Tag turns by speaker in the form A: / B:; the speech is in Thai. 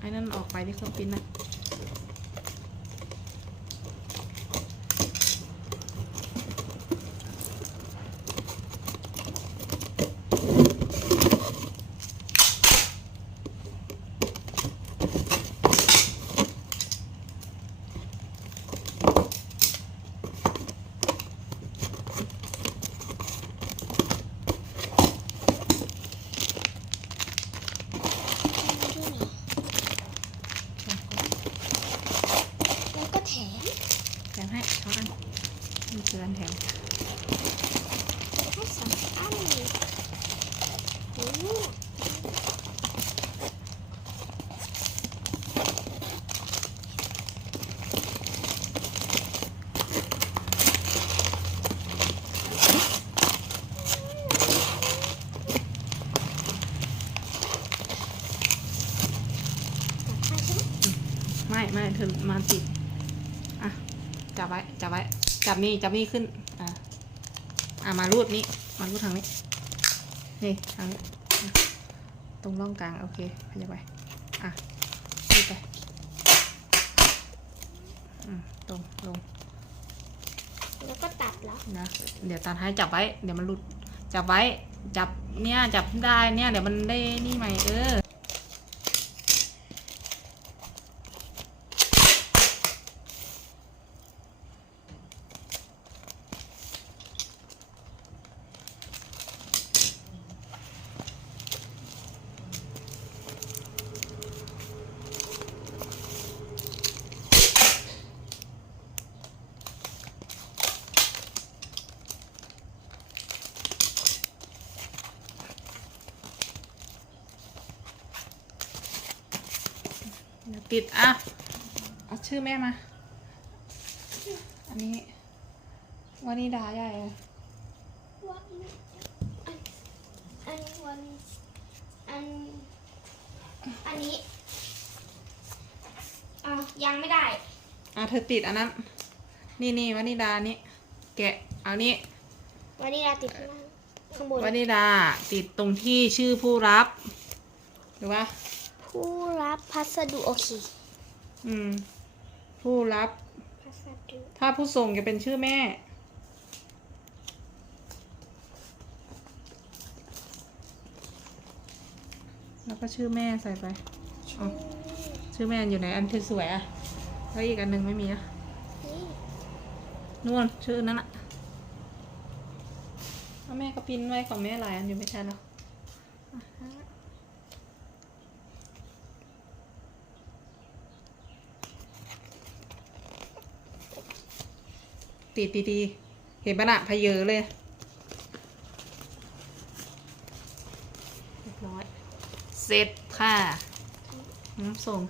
A: ไอ้นั่นออกไปที่เครื่องปิ้นนะ
B: แล้วก็แถม
A: แถมให้เขาอันมี เกลือนแถม
B: สองอันโอ้
A: ไม่ไม่เธอมาติด อะ จับไว้ จับไว้ จับนี่จับนี่ขึ้น อะอะมารูดนี้ มารูดทางนี้ นี่ทางนี้อะตรงร่องกลาง โอเคขยับไป อะรูดไป อืมตรงลง
B: แล้วก็ตัดแล้ว
A: นะ เดี๋ยวตาท้ายจับไว้ เดี๋ยวมันหลุด จับไว้ จับเนี่ย จับได้เนี่ย เดี๋ยวมันได้นี่ใหม่เออ เดี๋ยวติดอะเอาชื่อแม่มา อันนี้วานิดาใหญ่เลย
B: วันอันวันอัน อันนี้อายังไม่ได้
A: อะเธอติดอันนั้น นี่นี่วานิดานี่แกะเอานี่
B: วันนี้เราติดข้างล่างข้างบน
A: วานิดาติดตรงที่ชื่อผู้รับหรือว่า
B: ผู้รับพัสดุโอเค
A: อืม ผู้รับ
B: พัสดุ
A: ถ้าผู้ส่งจะเป็นชื่อแม่ แล้วก็ชื่อแม่ใส่ไปอ๋อชื่อแม่อยู่ไหนอันที่สวยอะแล้วอีกอันหนึ่งไม่มีอะ
B: นี่
A: นู่นชื่อนั้นอะแล้วแม่ก็ปริ้นไว้ของแม่หลายอันอยู่ไม่ใช่เหรออะ ตีตีตีเห็นปะน่ะพะเยอเลยเรียบร้อยเสร็จค่ะน้ำส่ง